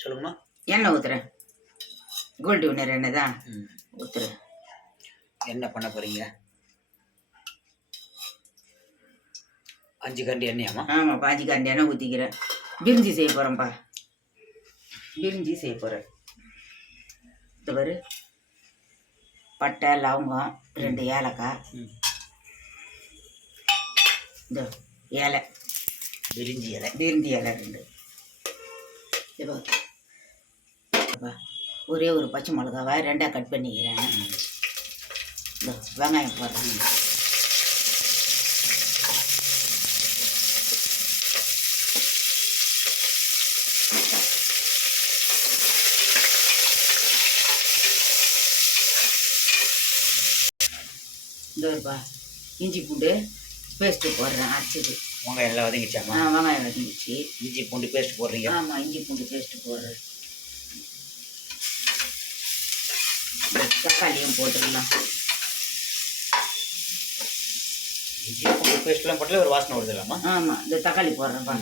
சொல்லுங்கம்மா. எண்ணெய் ஊற்றுறேன். கோல்டு வின்னர் எண்ணெய் தான் ஊற்றுறேன். என்ன பண்ண போகிறீங்க? 5 கரண்டி எண்ணெயாம்மா? ஆமாப்பா, 5 கரண்டி எண்ணெய் ஊற்றிக்கிறேன். பிரிஞ்சி செய்ய போகிறேன்ப்பா. பிரிஞ்சி செய்ய போகிறேன். இது பாரு, பட்டை, லவங்கம், 2 ஏலக்காய், இந்த இலை, பிரிஞ்சி இலை 2 ஒரே ஒரு பச்சை மிளகாவை 2ஆக கட் பண்ணிக்கிறேன். இந்த வெங்காயம் போடுறேன். இந்த இஞ்சி பூண்டு பேஸ்ட்டு போடுறேன், அரைச்சிது. வெங்காயம் எல்லாம் வதங்கிச்சாமா? வெங்காயம் வதங்கிச்சு. இஞ்சி பூண்டு பேஸ்ட் போடுறீங்க? ஆமாம், இஞ்சி பூண்டு பேஸ்ட்டு போடுறேன். தக்காளியும் போட்டுக்கலாம். இஞ்சி பூண்டு பேஸ்ட்லாம் போட்டாலே ஒரு வாசனை வருது இல்லாமா? ஆமாம், இந்த தக்காளி போடுறேன்ப்பா.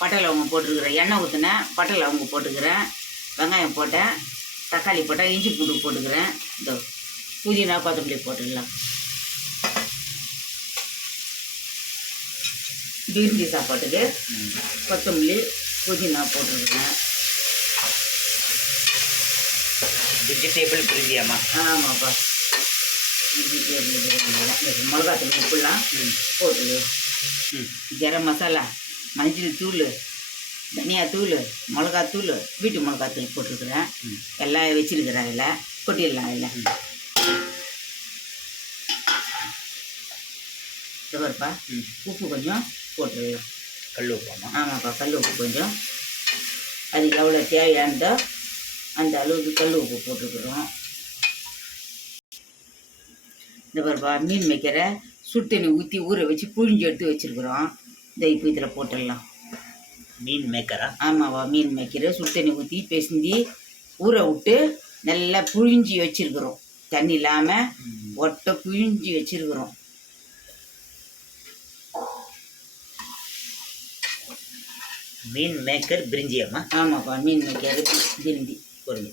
பட்டை லவங்கம் போட்டுருக்குறேன். எண்ணெய் ஊற்றினேன், பட்டை லவங்கம் போட்டுக்கிறேன், வெங்காயம் போட்டேன், தக்காளி போட்டேன், இஞ்சி பூண்டு போட்டுக்கிறேன். இந்த புதினா கொத்தமல்லி போட்டுடலாம். பிரிஞ்சி சாப்பாட்டுக்கு கொத்தமல்லி புதினா போட்டுருக்குறேன். வெஜிடேபிள் பிரிஞ்சியாம்மா? ஆமாப்பா, வெஜிடேபிள் பிரிஞ்சி. மிளகாத்தூள் உப்புலாம் போட்டு, கரம் மசாலா, மஞ்சள் தூள், தனியாத்தூள், மிளகாத்தூள், வீட்டு மிளகாத்தூள் போட்டிருக்கிறேன். எல்லாம் வச்சிருக்கிறேன். அதில் கொட்டிடலாம். அதில் இதுவரைப்பா உப்பு கொஞ்சம் போட்டுடலாம். கல் உப்பாம்மா? ஆமாப்பா, கல் உப்பு கொஞ்சம். அதுக்கு எவ்வளோ தேவையானதோ அந்த அளவுக்கு கல் உப்பு போட்டுக்கிறோம். இந்த பாருப்பா, மீன் மேய்க்கிற சுடு தண்ணி ஊற்றி ஊற வச்சு புழிஞ்சு எடுத்து வச்சுருக்குறோம். இந்த இப்போ இதில் போட்டுடலாம். மீன் மேக்கரா? ஆமாவா, மீன் மேய்க்கிற சுடு தண்ணி ஊற்றி பேசிந்தி ஊற விட்டு நல்லா புழிஞ்சி வச்சுருக்குறோம். தண்ணி இல்லாமல் ஒட்டை புழிஞ்சி வச்சுருக்குறோம். மீன் மேக்கர் பிரிஞ்சியாம்மா? ஆமாப்பா, மீன் மேய்க்கிற பிரிஞ்சி. பொருள்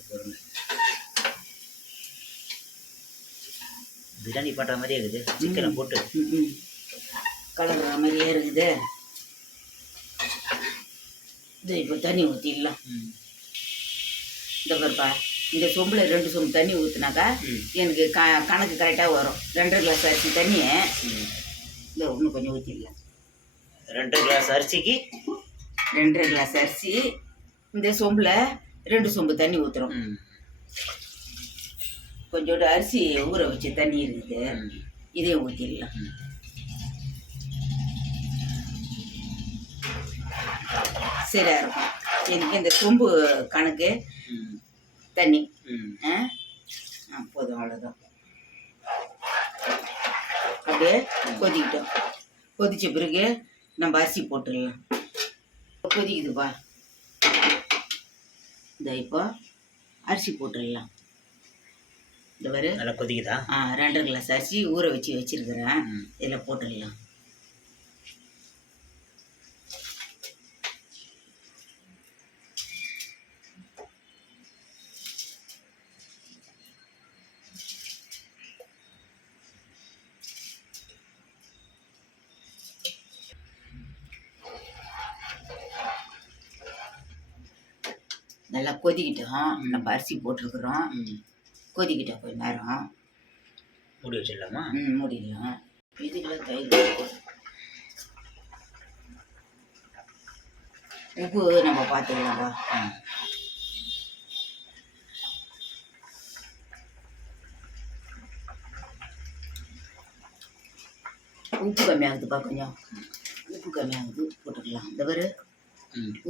பிரியாணி பண்ணுற மாதிரியே இருக்குது. சிக்கனை போட்டு கலர்ற மாதிரியே இருக்குது. இது இப்போ தண்ணி ஊற்றிடலாம். இந்த பாருப்பா, இந்த சொம்பில் 2 சொம்பு தண்ணி ஊற்றினாக்கா எனக்கு கணக்கு கரெக்டாக வரும். 2.5 கிளாஸ் அரிசி தண்ணியை இந்த இன்னும் கொஞ்சம் ஊற்றிடலாம். 2 கிளாஸ் அரிசிக்கு 2.5 கிளாஸ் அரிசி. இந்த சொம்பில் 2 சொம்பு தண்ணி ஊற்றுறோம். கொஞ்சோண்டு அரிசி ஊற வச்சு தண்ணி இருக்குது, இதையும் ஊற்றிடலாம். சரியா இருக்கும் எனக்கு இந்த சொம்பு கணக்கு தண்ணி. போதும், அவ்வளோதான். அப்படியே கொதிக்கிட்டோம். கொதித்த பிறகு நம்ம அரிசி போட்டுடலாம். கொதிக்குதுப்பா, இந்த இப்போ அரிசி போட்டுடலாம். இந்த மாதிரி நல்லா கொதிக்குதா? 2.5 கிளாஸ் அரிசி ஊற வச்சு வச்சுருக்கிறேன். இதில் போட்டுடலாம். நல்லா கொதிக்கிட்டோம். நம்ம அரிசி போட்டிருக்கிறோம். கொதிக்கிட்டோம் கொஞ்ச நேரம். மூடி வச்சிடலாமா? மூடிடலாம். இதுக்கெல்லாம் தயிர் உப்பு நம்ம பார்த்துக்கலாம்ப்பா. உப்பு கம்மியாகுதுப்பா, கொஞ்சம் உப்பு கம்மியாகுது, போட்டுக்கலாம். இந்த பாரு,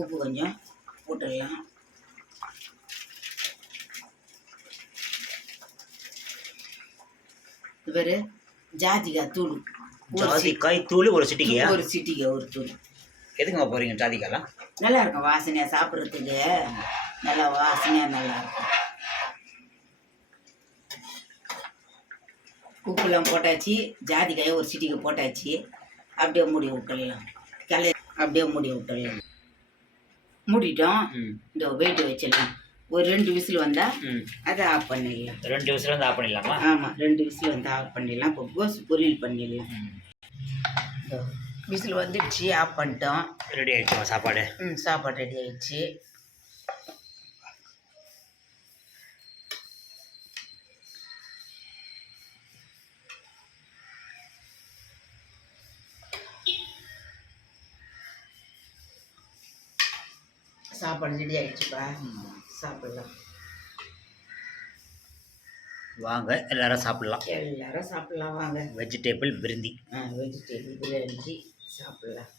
உப்பு கொஞ்சம் போட்டுடலாம். இது பேர் ஜாதிக்காய் தூள். ஜாதிக்காய் தூள் ஒரு சிட்டிக்கையா? ஒரு சிட்டிக்கை ஒரு தூள். எதுங்க போகிறீங்க ஜாதிக்காய்லாம்? நல்லா இருக்கும் வாசனையாக, சாப்பிட்றதுக்கு நல்லா வாசனையாக நல்லா இருக்கும். உப்புலாம் போட்டாச்சு, ஜாதிக்காயை ஒரு சிட்டிக்கு போட்டாச்சு. அப்படியே மூடி விட்டுடலாம். அப்படியே மூடி விட்டுடலாம். மூடிட்டோம். இந்த வெயிட் வச்சிடலாம். ஒரு 2 விசில் வந்தால் அதை ஆஃப் பண்ணிடலாம். 2 விசில் வந்து ஆஃப் பண்ணிடலாமா? ஆமாம், 2 விசில் வந்து ஆஃப் பண்ணிடலாம். இப்போ கோஸ் பொரியல் பண்ணிடலாம். விசில் வந்துடுச்சு, ஆஃப் பண்ணிட்டோம். ரெடி ஆகிடுச்சுமா சாப்பாடு? சாப்பாடு ரெடி ஆயிடுச்சு. சாப்பாடு ரெடி ஆயிடுச்சுப்பா, சாப்பிடலாம். வாங்க எல்லாரும் சாப்பிடலாம். எல்லாரும் சாப்பிடலாம் வாங்க. வெஜிடேபிள் பிரிந்தி. வெஜிடேபிள் பிரியாணி சாப்பிடலாம்.